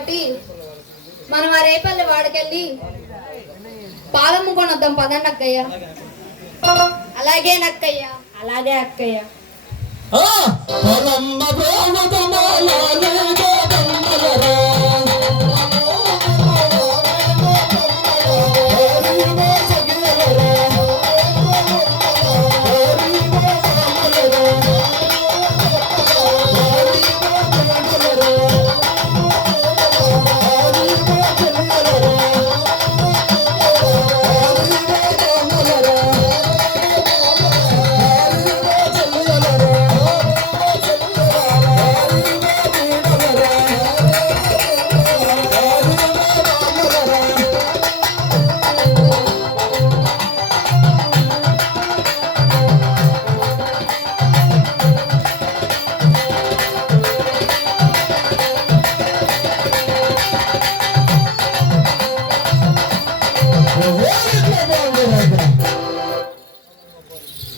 కాబట్టి మనం ఆ రేపల్లి వాడికెళ్ళి పాలమ్ముకొని వద్దాం పదండి అక్కయ్య. అలాగే నక్కయ్య. అలాగే అక్కయ్య.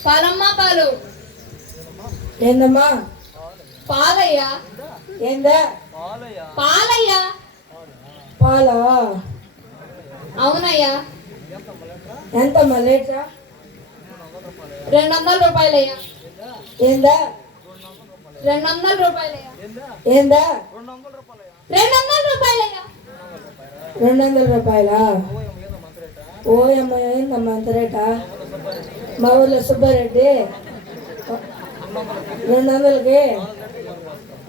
పాలమ్మ పాలు. ఏందమ్మా? పాలయ్యా. ఏందా? పాలయ్యా. పాలా? అవునయ్యా. ఎంతమ్మా లీటరా? 200 రూపాయలయ్యా. ఏందా? 200 రూపాయలయ్యా. ఏందా? 200 రూపాయలయ్యా. 200 రూపాయలా? ఓయమ్మ ఏందమ్మా అంత రేటా? మా ఊర్లో సుబ్బారెడ్డి 200కి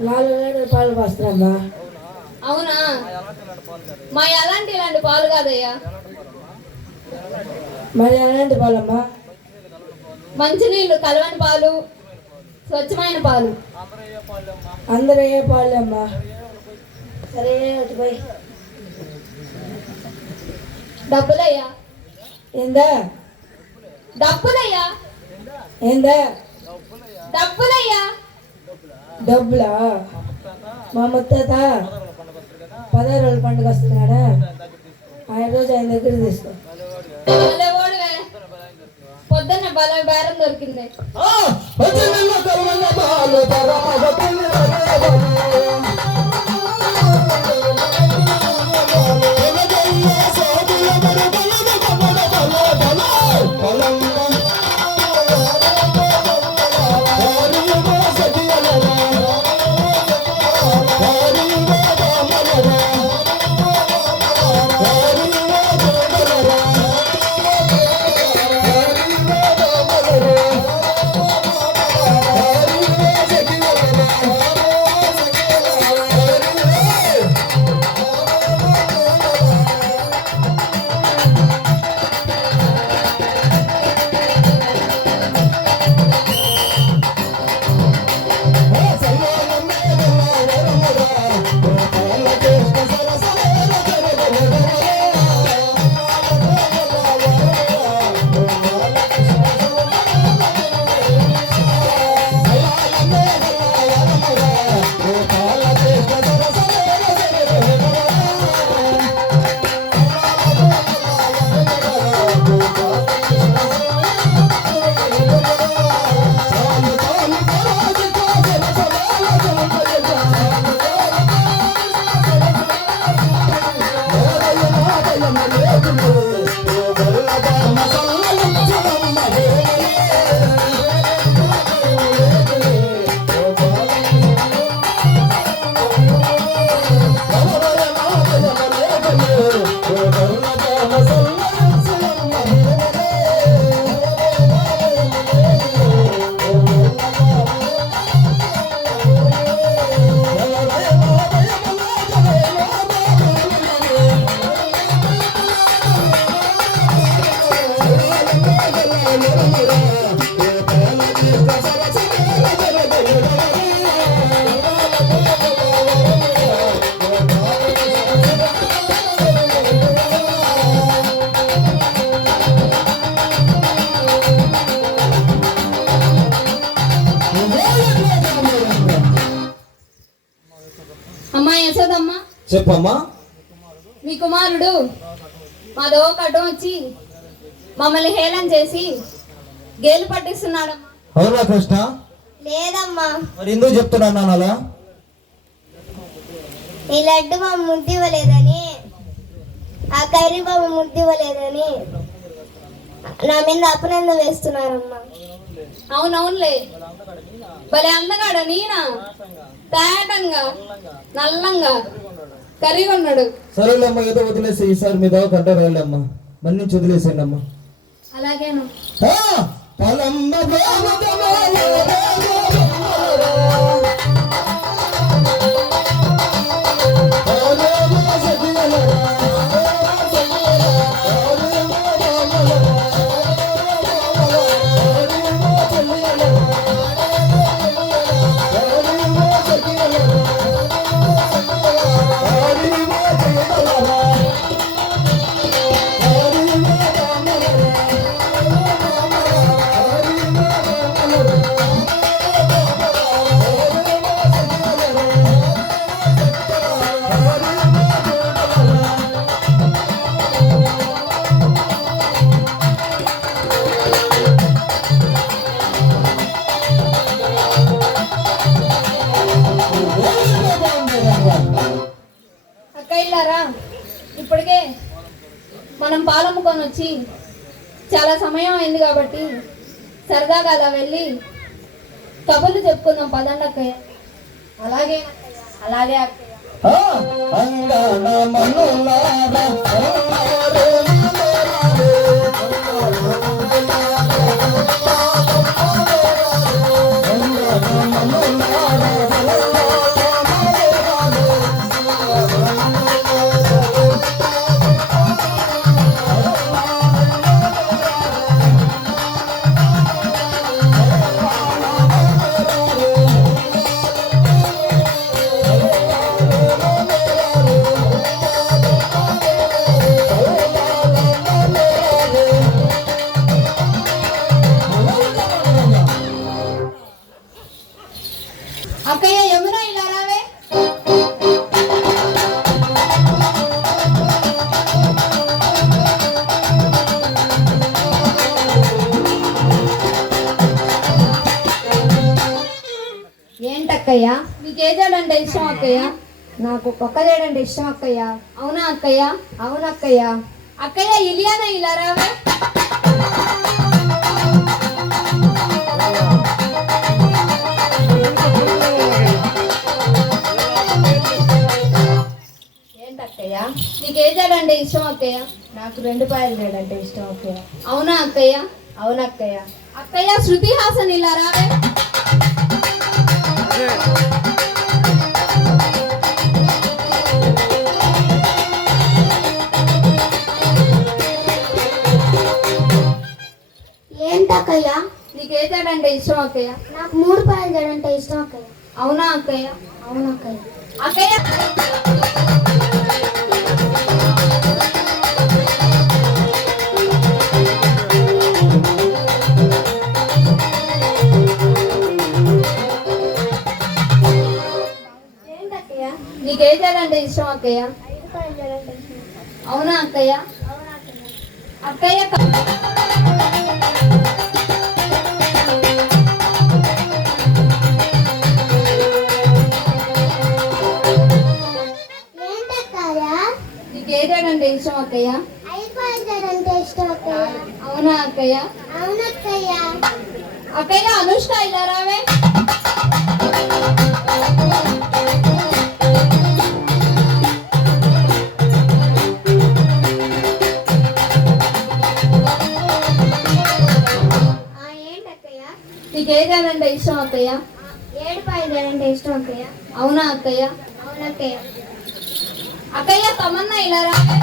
4 లీటర్ల పాలు పోస్తారమ్మా. అవునా? మా ఇలాంటి పాలు కాదయ్యా. మరి ఎలాంటి పాలమ్మా? మంచినీళ్ళు కలవని పాలు, స్వచ్ఛమైన పాలు. అందరూ ఏ పాలు అమ్మా? సరే అటు పోయి. డబ్బులయ్యా. ఏందా? డబ్బులయ్యా. ఏందా? డబ్బులయ్యా. డబ్బులా? మా ముత్తాత 10 రోజుల పండుగ వస్తున్నాడా? ఆయన రోజు ఆయన దగ్గర తీసుకో. పొద్దున్న బేరం దొరికింది. చెప్పమ్మా. మీ కుమారుడు మాదో కట్టం వచ్చి మమ్మల్ని హేళన చేసి గేలు పట్టిస్తున్నాడమ్మా. అవునా కృష్ణ? లేదమ్మా. మరి ఎందుకు చెప్తున్నాను అలా? ఈ లడ్డు మా ముద్దు ఇవ్వలేదని, ఆ కర్రీ బాబు ముద్దు ఇవ్వలేదని నా మీద అపనంద వేస్తున్నారమ్మా. అవునవునులే, భలే అందగాడ నీనా తేటంగా నల్లంగా కరిగొన్నాడు. సరేలేమ్మా, ఏదో వదిలేసి ఈసారి మీద గడ్డ రాయలేమ్మా, మన్నించి వదిలేసేయండి అమ్మా. అలాగేనా? అక్కయ్యారా, ఇప్పటికే మనం పాలమ్ముకొని వచ్చి చాలా సమయం అయింది కాబట్టి సరదాగా అలా వెళ్ళి కబుర్లు చెప్పుకుందాం పదండి అక్కయ్య. అలాగే అలాగే అక్కయ్య. అక్కయ్య యమున ఇలా రావే. ఏంటక్కయ్య? నీకేజాడంటే ఇష్టం అక్కయ్య? నాకు కొక్కదేడంటే ఇష్టం అక్కయ్య. అవునా అక్కయ్య? అవునక్కయ్య. అక్కయ్య ఇలియానా ఇలా రావే. ఏంటక్కయ్య? నీకేజాడంటే ఇష్టం అక్కయ్య? నాకు 2 పాయలు దేడంటే ఇష్టం అక్కయ్య. అవునా అక్కయ్య? అవునక్కయ్య. అక్కయ్య శృతి హాసన్ ఇలా రావే. ఏంటక్కయ్య? నీకేజాడంటే ఇష్టం అక్కయ్య? నాకు 3 పాయలు దేడంటే ఇష్టం అక్కయ్య. అవునా అక్కయ్య? అవునక్కయ్య. అక్కయ్య ఏంటక్కయ్య? నీకేజాడంటే ఇష్టం అక్కయ్య? 5 పాయలు దేడంటే ఇష్టం. అవునా అక్కయ్య? అవునక్కయ్య. అక్కయ్య ఏంటక్కయ్య? నీకేజాడంటే ఇష్టం అక్కయ్య? 5 పాయలు దేడంటే ఇష్టం అక్కయ్య. అవునా అక్కయ్య? అవునక్కయ్య. అక్కయ్య అనుష్క ఇలా రావే. ఏంటక్కయ్య? నీకేజాడంటే ఇష్టం అక్కయ్య? 7 పాయలు దేడంటే ఇష్టం అక్కయ్య. అవునా అక్కయ్య? అవునక్కయ్య. అక్కయ్య తమన్నా ఇలా రావే.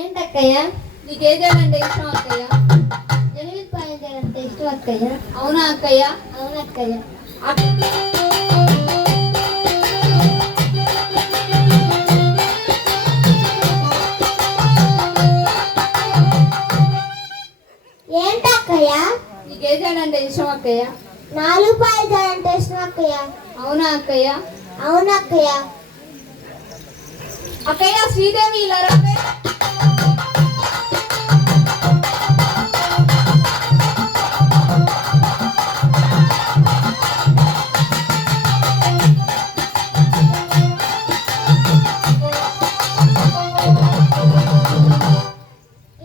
ఏంటక్కయ్య? నీకేజాడంటే ఇష్టం అక్కయ్య? 8 పాయలు దేడంటే ఇష్టం అక్కయ్య. అవునా అక్కయ్య? అవునక్కయ్య. ఏంటక్కయ్య? నీకేజాడంటే ఇష్టం అక్కయ్య? 4 పాయలు దేడంటే ఇష్టం అక్కయ్య. అవునా అక్కయ్య? అవునక్కయ్య. అక్కయ్య శ్రీదేవి ఇలా రావే.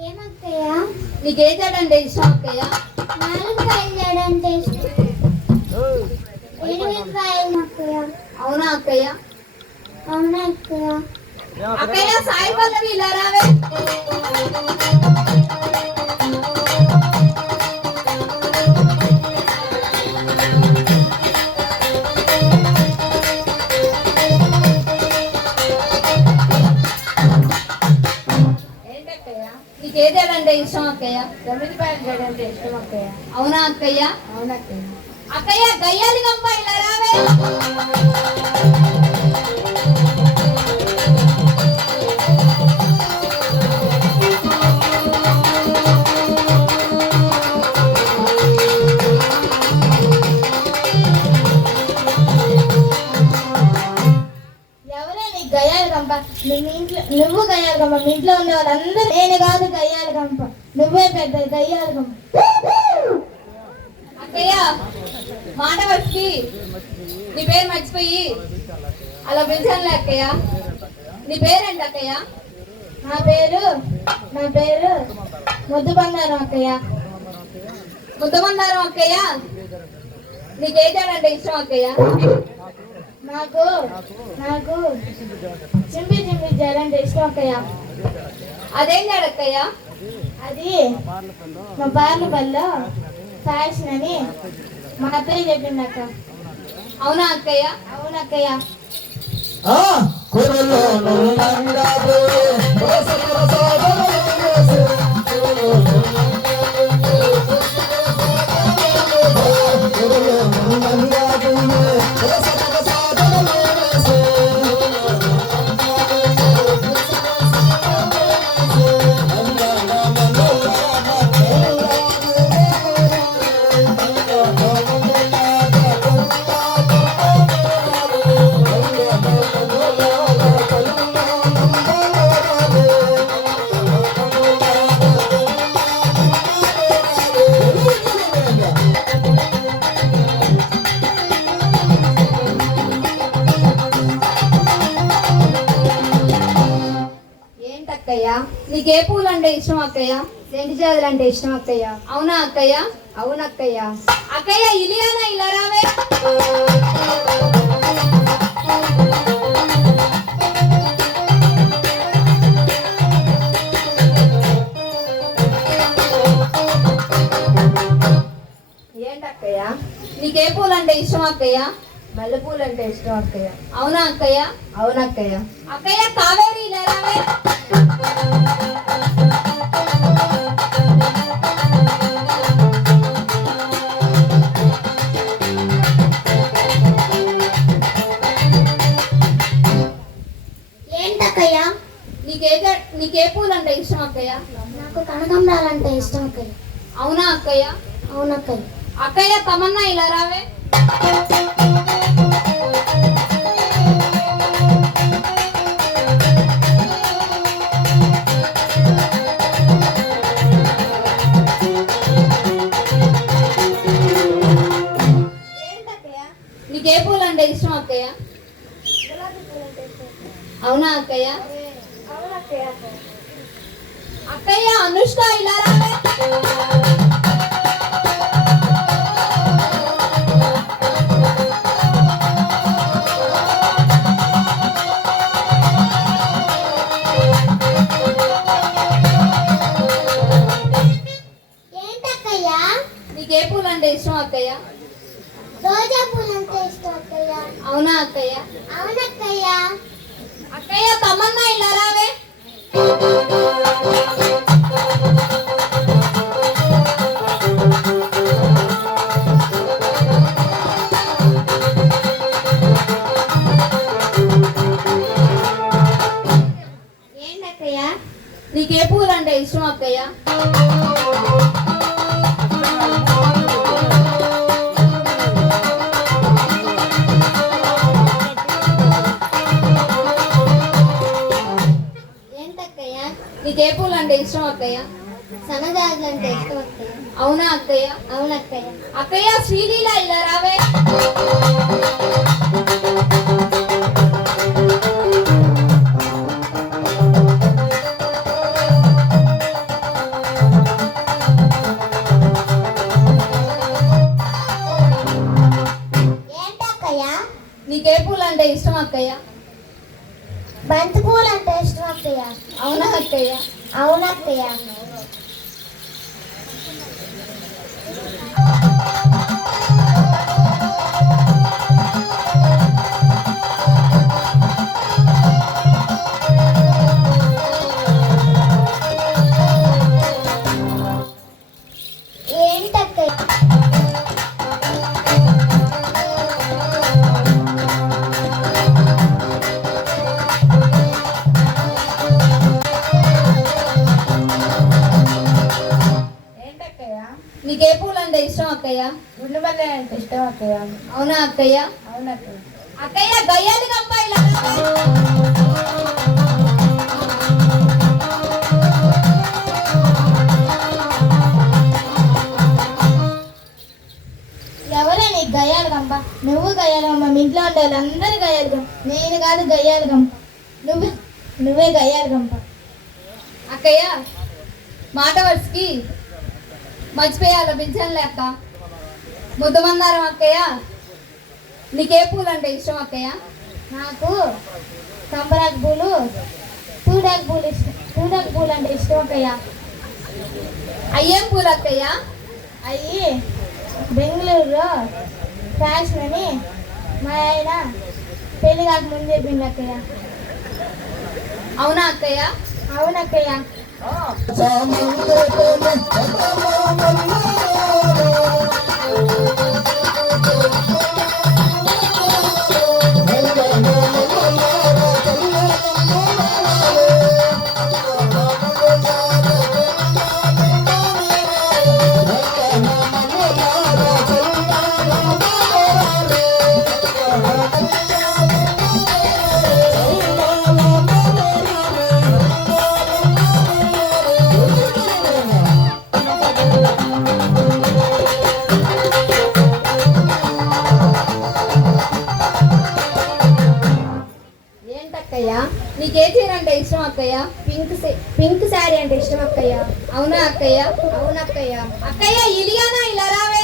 ఏమక్కయ్య? నీకు ఏ జడ అంటే ఇష్టం అక్కయ్య? నాలుగు కాయలు చేయడంటే ఇష్టం. ఎనిమిది కాయలు అక్కయ్య. అవునా అక్కయ్య? అవునా అక్కయ్య? అక్కయ్య సాయి పల్లవి ఇలా రావే. ఏంటక్కయ్య? నీకు ఏ జడ అంటే ఇష్టం అక్కయ్య? 9 పాయలు చేయడంటే ఇష్టం అక్కయ్య. అవునా అక్కయ్య? అవునక్కయ్య. అక్కయ్య గయ్యాలి గంప ఇలా రావే. ఎవరే నీకు గయ్యాలి గంప? నువ్వు గయ్యాలి గంప. మీ ఇంట్లో ఉన్న వాళ్ళందరూ నేను కాదు గయ్యాలి గంప, నువ్వే పెద్ద గయ్యాలి గంప. అక్కయ్య మాట వచ్చి నీ పేరు మర్చిపోయి అలా పిలిచానులే అక్కయ్య. నీ పేరేంటి అక్కయ్య? నా పేరు ముద్దు బంగారం అక్కయ్య. ముద్దమందారం అక్కయ్య. నీకు ఏ జడ అంటే ఇష్టం అక్కయ్య? నాకు చింపి చేయాలంటే ఇష్టం అక్కయ్య. అదేం జడ అక్కయ్య? అది మా పార్లపల్లిలో ఫ్యాషన్ అని మా అత్తయ్య చెప్పింది అక్క. అవునా అక్కయ్య? అవునక్కయ్య. ఆ కుర్రలో నల్లంగాదు ఏంటక్కయ్య? నీకు ఏ పూలు అంటే ఇష్టం అక్కయ్య? సెంటి చేతులు అంటే ఇష్టం అక్కయ్య. అవునా అక్కయ్య? అవునక్కయ్య. అక్కయ్య ఇలియానా ఇలా రావే. ఏంటక్కయ్య? నీకే పూలు అంటే ఇష్టం అక్కయ్య? మల్లెపూలు అంటే ఇష్టం అక్కయ్య. అవునా అక్కయ్య? అవునక్కయ్య. అక్కయ్య కావేరి ఇలా రావే. ఏంటక్కయ్య? నీకే పూలు అంటే ఇష్టం అక్కయ్య? నాకు కనకాంబరాలంటే ఇష్టం అక్కయ్య. అవునా అక్కయ్య? అవునక్కయ్య. అక్కయ్య తమన్నా ఇలా రావే. ఏంటక్కయ్య? నీకే పూలు అంటే ఇష్టం అక్కయ్య? గులాబీ పూలంటే ఇష్టం. అవునా అక్కయ్య? అవునక్కయ్య. అక్కయ్య అనుష్క ఇలా రావే. ఏంటక్కయ్య? నీకే పూలు అంటే ఇష్టం అక్కయ్య? రోజా పూలంటే ఇష్టం అక్కయ్య. అవునా అక్కయ్య? అవునక్కయ్య. అక్కయ్య తమన్నా ఇలా రావే. ఏంటక్కయ్య? నీకే పూలు అంటే ఇష్టం అక్కయ్య? నీకు ఏ పూలు అంటే ఇష్టం అక్కయ్య? సన్నజాజులు అంటే ఇష్టం అక్కయ్య. అవునా అక్కయ్య? అవును అక్కయ్య. అక్కయ్య శ్రీలీల ఇలా రావే. ఏంటక్కయ్య? నీకే పూలు అంటే ఇష్టం అక్కయ్య? బంతి పూలు అంటే ఇష్టం అక్కయ్య. అవునా అక్కయ్య? అవును అక్కయ్య. ఏంటక్కయ్య? ఏంటక్కయ్య? నీకే పూలు అంటే ఇష్టం అక్కయ్య? గుండుమల్లె అంటే ఇష్టం అక్కయ్య. అవునా అక్కయ్య? అవునక్కయ్య. అక్కయ్య గయ్యాలి గంప ఇలా రావే. ఎవరే నీకు గయ్యాలి గంప? నువ్వు గయ్యాలి గంప. మీ ఇంట్లో ఉండే వాళ్ళందరూ గయ్యాలి గంప. నేను కాదు గయ్యాలి గంప. నువ్వే గయ్యాలి గంప. అక్కయ్య మాట వరుసకి మర్చిపోయాలో పింఛన్ లేక ముద్దమందారం అక్కయ్య. నీకే పూలు అంటే ఇష్టం అక్కయ్య? నాకు సంబరాకు పూలు, తూడాకు పూలు ఇష్టం. తూడాకు పూలు అంటే ఇష్టం అక్కయ్య. అయ్యేం పూలు అక్కయ్య? అయ్యి బెంగళూరులో ఫ్యాషన్ అని మా ఆయన పెళ్లి కాక ముందు చెప్పింది అక్కయ్య. అవునా అక్కయ్య? అవునక్కయ్య. ఏంటక్కయ్య? నీకే చీర అంటే ఇష్టం అక్కయ్య? పింక్ శారీ అంటే ఇష్టం అక్కయ్య. అవునా అక్కయ్య? అవునక్కయ్య. అక్కయ్య ఇలియానా ఇలా రావే.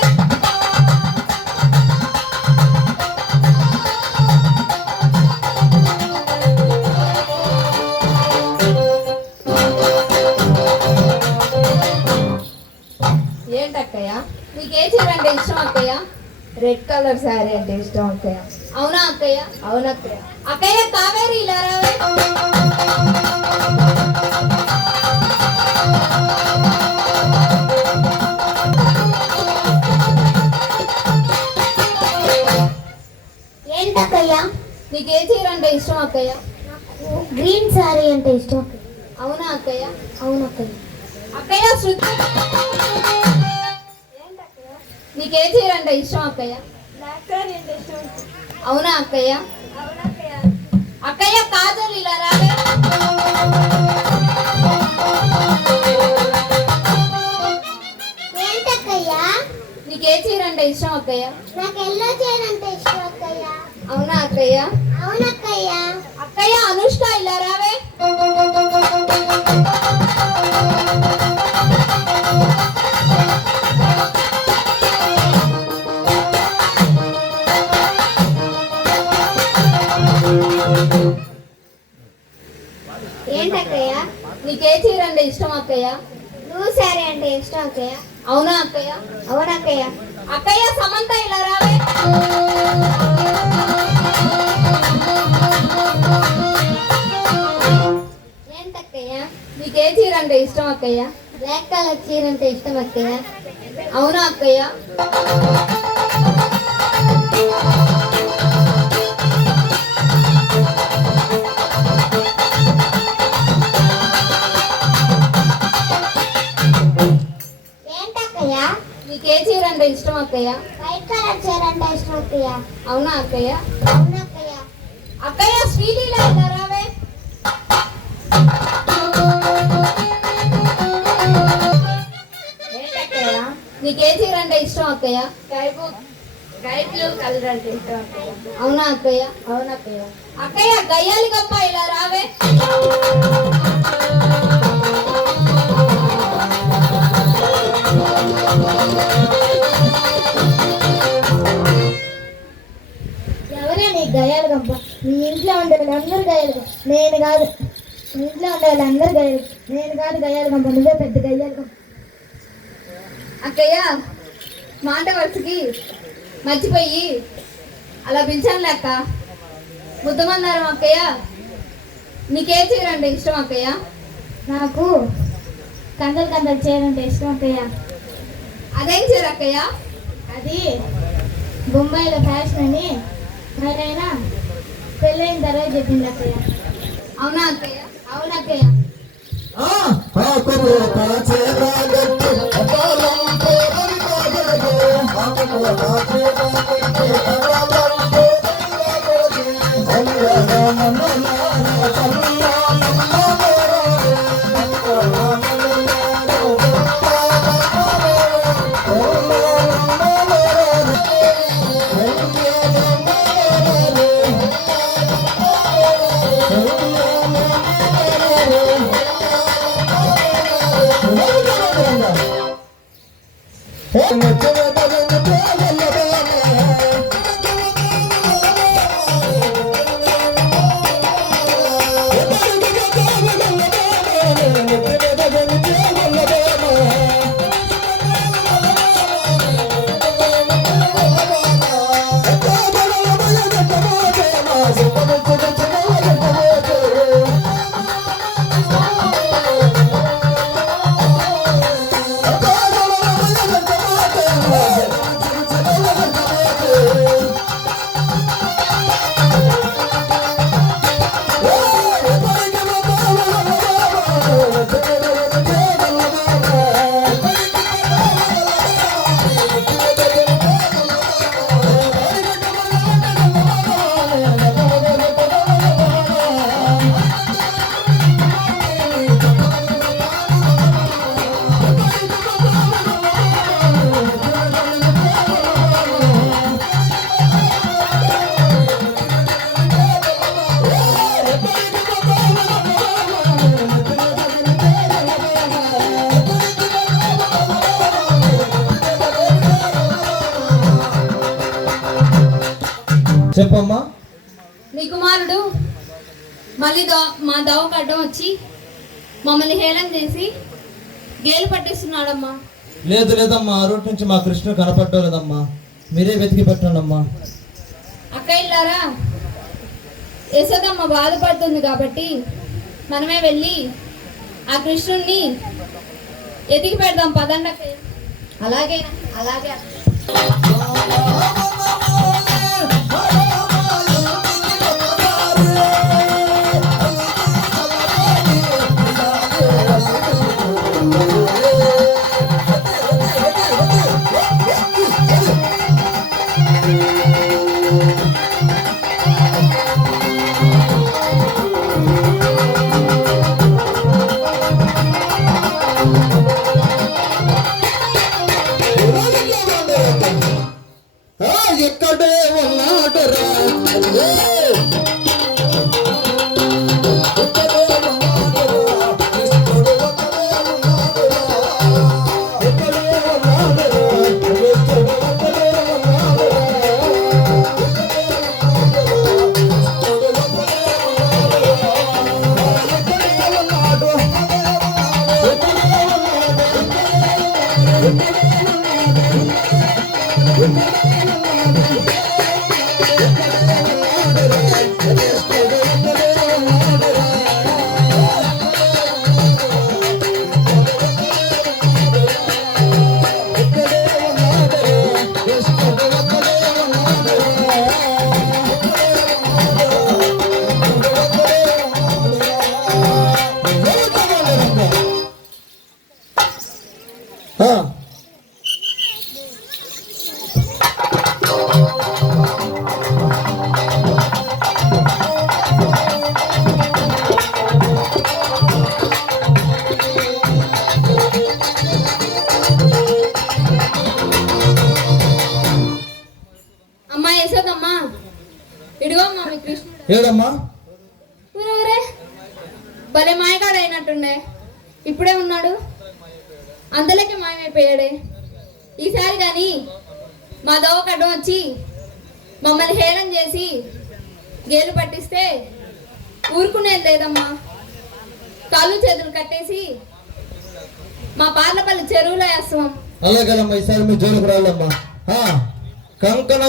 ఏంటక్కయ్య? నీకే చీర అంటే ఇష్టం అక్కయ్య? రెడ్ కలర్ శారీ అంటే ఇష్టం అక్కయ్య. అవునా అక్కయ్య? అవునక్కయ్య. అక్కయ్య కావేరి ఇలా రావే. ఏంటక్కయ్య? నీకే చీర అంటే ఇష్టం అక్కయ్య? గ్రీన్ శారీ అంటే ఇష్టం అక్కయ్య. అవునా అక్కయ్య? అవునక్కయ్య. అక్కయ్య శృతి. నీకే చీర అంటే ఇష్టం అక్కయ్య? బ్లాక్ శారీ అంటే ఇష్టం అక్కయ్య. అవునా అక్కయ్య? అవునక్కయ్య. అక్కయ్య కాజల్ ఇలా రావే. ఏంటక్కయ్య? నీకే చీర అంటే ఇష్టం అక్కయ్య? నాకు ఎల్లో చీర అంటే ఇష్టం అక్కయ్య. అవునా అక్కయ్య? అవునక్కయ్య. అక్కయ్య అనుష్క ఇలా రావే. ఏంటక్కయ్య? నీకే చీర అంటే ఇష్టం అక్కయ్య? బ్లూ శారీ అంటే ఇష్టం అక్కయ్య. అవునా అక్కయ్య? అవునక్కయ్య. అక్కయ్య సమంత ఇలా రావే. ఏంటక్కయ్య? నీకే చీర అంటే ఇష్టం అక్కయ్య? బ్లాక్ కలర్ చీర అంటే ఇష్టం అక్కయ్య. అవునా అక్కయ్య? ఏంటక్కయ్య? నీకే చీర అంటే ఇష్టం అక్కయ్య? వైట్ కలర్ చీర అంటే ఇష్టం అక్కయ్య. అవునా అక్కయ్య? అవునక్కయ్య. అక్కయ్య శ్రీలీల ఇలా రావే. నీకు ఏ చీర అంటే ఇష్టం అక్కయ్య? స్కై బ్లూ కలర్ అంటే ఇష్టం అక్కయ్య. అవునా అక్కయ్య? అవును అక్కయ్య. అక్కయ్య గయ్యాలి గప్ప ఇలా రావే. ఎవరే నీ గయాలు గంప? మీ ఇంట్లో ఉండే వాళ్ళందరూ గయాలు. నేను కాదు. మీ ఇంట్లో ఉండే వాళ్ళందరూ గయాలు. నేను కాదు గయాలు గంప, నువ్వే పెద్ద గయ్యాలు గంప. అక్కయ్య మాట వరుసకి మర్చిపోయి అలా పిలిచాను అక్క. ముద్దమన్నారం అక్కయ్య, నీకే చీర అంటే ఇష్టం అక్కయ్య? నాకు కందలు కందలు చేయాలంటే ఇష్టం అక్కయ్య. అదేం చీర అక్కయ్య? అది బొంబాయిలో ఫ్యాషన్ అని ఎవరైనా పెళ్ళైన తర్వాత చెప్పింది అక్కయ్య. అవునా అక్కయ్య? అవును అక్కయ్య. చెప్పమ్మా. నీ కుమారుడు మళ్ళీ మా దవకు అడ్డం వచ్చి మమ్మల్ని హేళన చేసి గేలు పట్టిస్తున్నాడమ్మా. లేదు లేదమ్మా, ఆ రూట్ నుంచి మా కృష్ణ కనపడలేదమ్మా. మీరే వెతికి పెట్టండి అమ్మా. అక్కయ్యలారా, యశోదమ్మ బాధపడుతుంది కాబట్టి మనమే వెళ్ళి ఆ కృష్ణుణ్ణి ఎతికి పెడదాం పదండి అక్కయ్య. అలాగే అలాగే. ఎక్కడే ఉన్నాడురా ఏడమ్మా? ఊరే భలే మాయగాడు అయినట్టుండే, ఇప్పుడే ఉన్నాడు, అంతలోకి మాయమైపోయాడే. ఈసారి కానీ మా దోవకడ్డం వచ్చి మమ్మల్ని హేళన చేసి గేలు పట్టిస్తే ఊరుకునేది లేదమ్మా. కాళ్ళు చేతులు కట్టేసి మా పార్లపల్లి చెరువులో వేస్తాం. అలాగేనమ్మా, ఈసారి మీ జోలికి రాళ్ళమ్మా. కంకణం